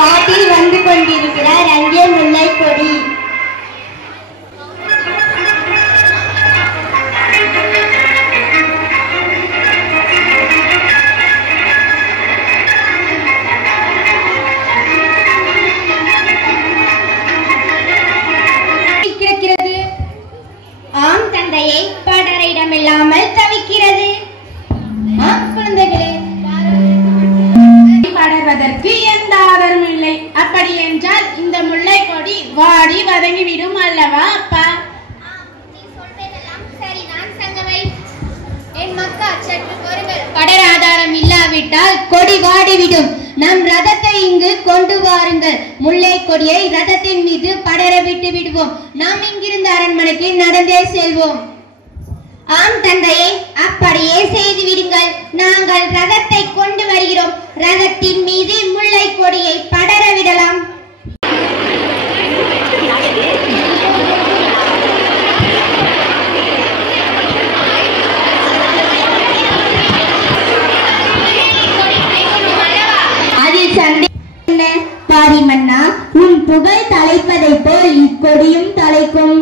காட்டில் வந்து கொண்டிருக்கிறார் அங்கே முல்லை கொடி. ஆம் தந்தையை, படரிடமில்லாமல் தவிக்கிறது. குழந்தைகளே, படர்வதற்கு எந்த ஆதாரமும் இல்லை. அப்படி என்றால் இந்த முல்லை கொடி வாடி வதங்கிவிடும் அல்லவா அப்பா? படர் ஆதாரம் இல்லாவிட்டால் கொடி வாடிவிடும். நம் ரதத்தை இங்கு கொண்டு வாருங்கள். முல்லை கொடியை ரதத்தின் மீது படர விட்டு விடுவோம். நாம் இங்கிருந்து அரண்மனைக்கு நடந்தே செல்வோம். ஆம் தந்தையே, அப்படியே செய்து விடுங்கள். நாங்கள் ரதத்தை கொண்டு வருகிறோம். ரதத்தின் மீது முல்லை கொடியை படர விடலாம். அதில் சந்தேகம் பாரி மன்னா, உன் புகழ் தலைப்பதை போல் இக்கொடியும் தலைக்கும்.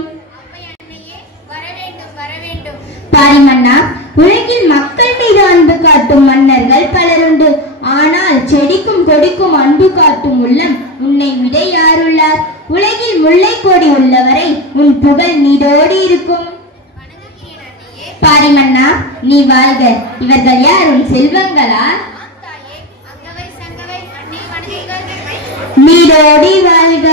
பாரி மன்னா, உலகில் மக்கள் மீது அன்பு காட்டும் மன்னர்கள் பலருண்டு. ஆனால் செடிக்கும் கொடிக்கும் அன்பு காட்டும் உள்ளம் உன்னை விட யாருள்ளார்? உலகில் முல்லை கொடி உள்ளவரை உன் புகழ் நீடோடி இருக்கும். பாரி மன்னா, நீ வாழ்க. இவர்கள் யார், உன் செல்வங்களா? நீடோடி வாழ்க.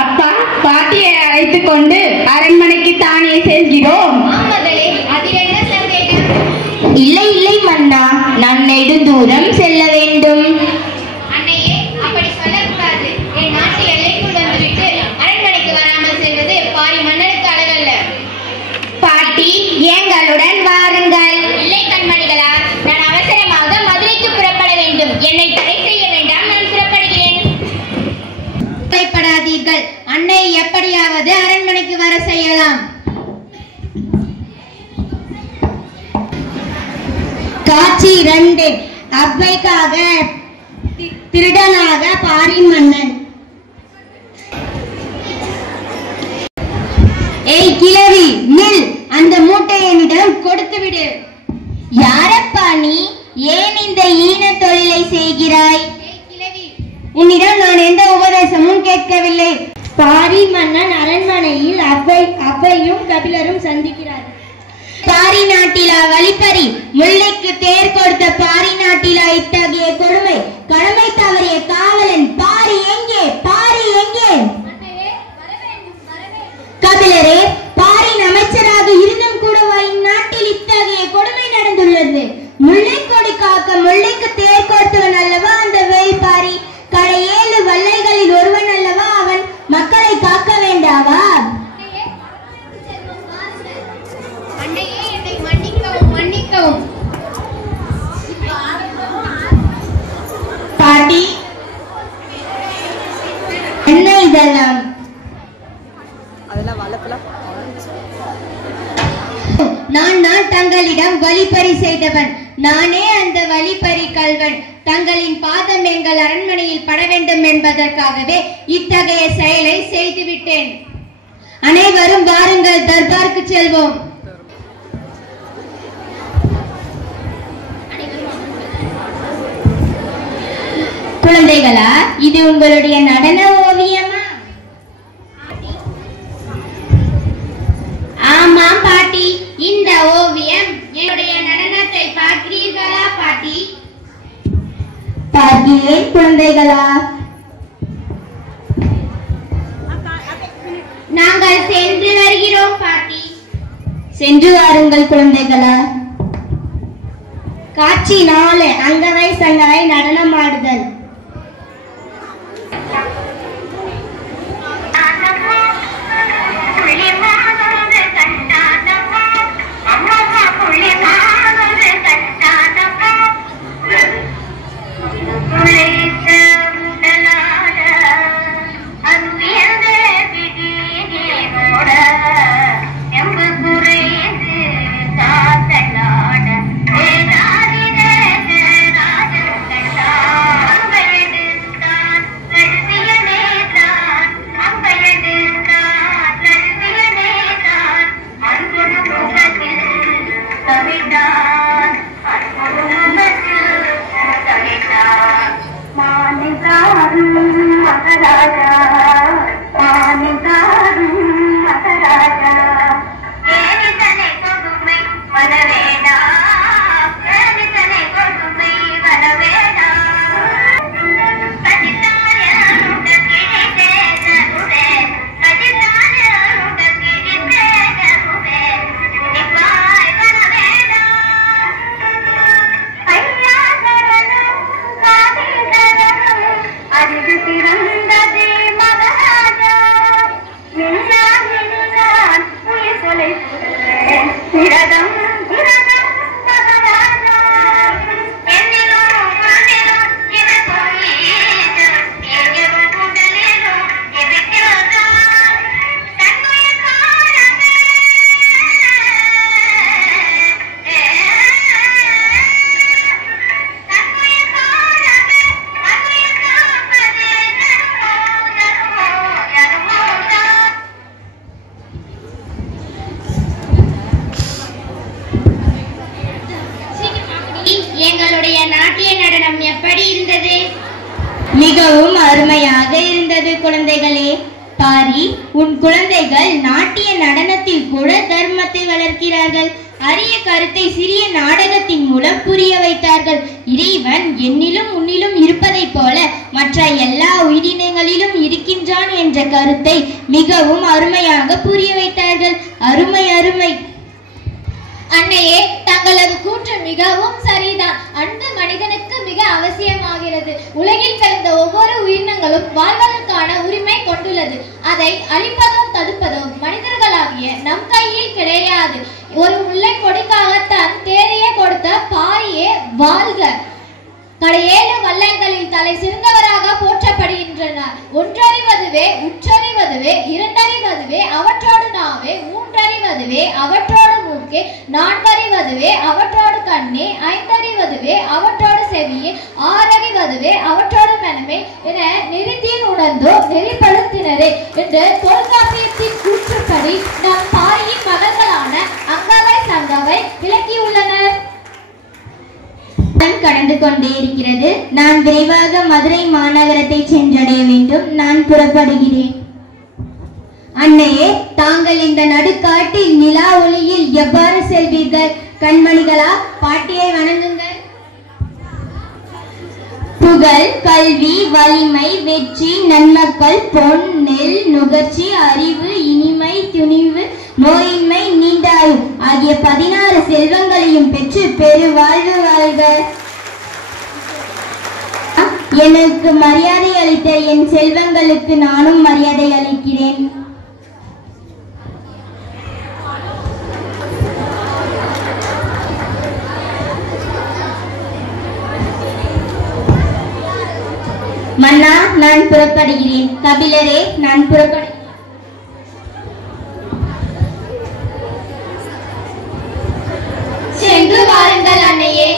அப்பா, பாட்டியை அழைத்துக் கொண்டு அரண்மனைக்கு தானே செல்கிறோம். இல்லை இல்லை மன்னா, நான் நெடுந்தூரம் செல்ல வேண்டும். பாட்டி, எங்களுடன் வாருங்கள். இல்லை கண்மணிகளா, நான் அவசரமாக மதுரைக்கு புறப்பட வேண்டும். என்னை தடை செய்ய வேண்டாம், நான் புறப்படுகிறேன். பயப்படாதீர்கள், அன்னை எப்படியாவது அரண்மனைக்கு வர செய்யலாம். காட்சி 2. அவ்வைக்காக திருடனாக பாரி மன்னன். ஏய் கிழவி, நில். அந்த மூட்டையனிடம் கொடுத்து விடு. யாரப்பா நீ? ஏன் இந்த ஈன தொழிலை செய்கிறாய்? உன்னிடம் நான் எந்த உபதேசமும் கேட்கவில்லை. பாரி மன்னன் அரண்மனையில் அவ்வையும் கபிலரும் சந்திக்கிறார். பாரி நாட்டிலா வழிப்பறி? முல்லைக்கு தேர் கொடுத்த பாரி நாட்டிலா இத்தகைய கொடுமை? கடமை தவறிய காவலன் பாரி எங்கே? பாரி எங்கே? கபிலரே, பாரின் அமைச்சராக இருந்தும் கூடவா இந்நாட்டில் இத்தகைய கொடுமை நடந்துள்ளது? முல்லை கொடி காக்க முல்லைக்கு தேர் கொடுத்தவன் அல்லவா அந்த வேள்பாரி? கடை 7 வல்லைகளில் ஒருவன் அல்லவா அவன்? மக்களை காக்க வேண்டாவா? பாட்டி, என்ன இதெல்லாம்? நான் தங்களிடம் வழிப்பறி செய்தவன். நானே அந்த வழிப்பறி கல்வன். தங்களின் பாதம் எங்கள் அரண்மனையில் பட வேண்டும் என்பதற்காகவே இத்தகைய செயலை செய்துவிட்டேன். அனைவரும் வாருங்கள், தர்பாருக்கு செல்வோம். குழந்தைகளா, இது உங்களுடைய நடன ஓவியமா? ஆமாம் பாட்டி, இந்த ஓவியம் என்னுடைய நடனத்தை பார்க்கிறீர்களா பாட்டி? பார்க்கிறேன் குழந்தைகளா. நாங்கள் சென்று வருகிறோம் பாட்டி. சென்று வாருங்கள் குழந்தைகளா. காட்சி 4. அங்கவை சங்கவை நடனமாடுதல். எம்பு குறைந்து காத்தலாட எங்களுடைய நாட்டிய நடனம் எப்படி இருந்தது? மிகவும் அருமையாக இருந்தது குழந்தைகளே. பாரி, உன் குழந்தைகள் நாட்டிய நடனத்தில் கூட தர்மத்தை வளர்க்கிறார்கள். அரிய கருத்தை சிறிய நாடகத்தின் மூலம் புரிய வைத்தார்கள். இறைவன் என்னிலும் உன்னிலும் இருப்பதைப் போல மற்ற எல்லா உயிரினங்களிலும் இருக்கின்றான் என்ற கருத்தை மிகவும் அருமையாக புரிய வைத்தார்கள். அருமை அருமை. அன்னையே, தங்களது கூற்று மிகவும் சரிதான். அன்பு மனிதனுக்கு மிக அவசியமாகிறது. உலகில் பிறந்த ஒவ்வொரு உயிரினங்களும் வாழ்வதற்கான உரிமை கொண்டுள்ளது. அதை அழிப்பதோ தடுப்பதோ மனிதர்களாகிய நம் கையில் கிடையாது. ஒரு முல்லை கொடிக்காக தன் தேரையே கொடுத்த பாரியே வாழ்க. கடையேழு வல்லங்களில் தலை சிறந்தவராக போற்றப்படுகின்றனர். ஒன்றறிவதுவே, உற்றறிவதுவே, இரண்டறிவதுவே, அவற்றோடு நாவே, மூன்றறிவதுவே, அவற்றோடு மூக்கே, நான்கறிவதுவே, அவற்றோடு கண்ணே, ஐந்தறிவதுவே, அவற்றோடு செவியே, ஆறறிவதுவே, அவற்றோடு மனமே என நெறித்தீர் உணர்ந்தோ நெறிப்படுத்தினரே என்று தொல்காப்பியத்தின் கூற்றுப்படி நம் பாரியின் மகள்களான அங்கவை சங்கவை விளக்கியுள்ளனர். கடந்து கொண்டே இருக்கிறது. நான் விரைவாக மதுரை மாநகரத்தை சென்றடைய வேண்டும். நான் புறப்படுகிறேன். அன்னையே, தாங்கள் இந்த நடுக்காட்டில் நிலா ஒளியில் எவ்வாறு செல்வீர்கள்? கண்மணிகளா, பாட்டியை வணங்குங்கள். புகழ், கல்வி, வலிமை, வெற்றி, நன்மக்கள், பொன், நெல், நுகர்ச்சி, அறிவு, இனிமை, துணிவு, நோயின்மை, நீண்டாயு ஆகிய 16 செல்வங்களையும் பெற்று பெரு வாழ்வு வாழ்க. எனக்கு மரியாதை அளித்த என் செல்வங்களுக்கு நானும் மரியாதை அளிக்கிறேன். மன்னா, நான் புறப்படுகிறேன். கபிலரே, நான் புறப்படுகிறேன். சென்று வாருங்கள் அன்னையே.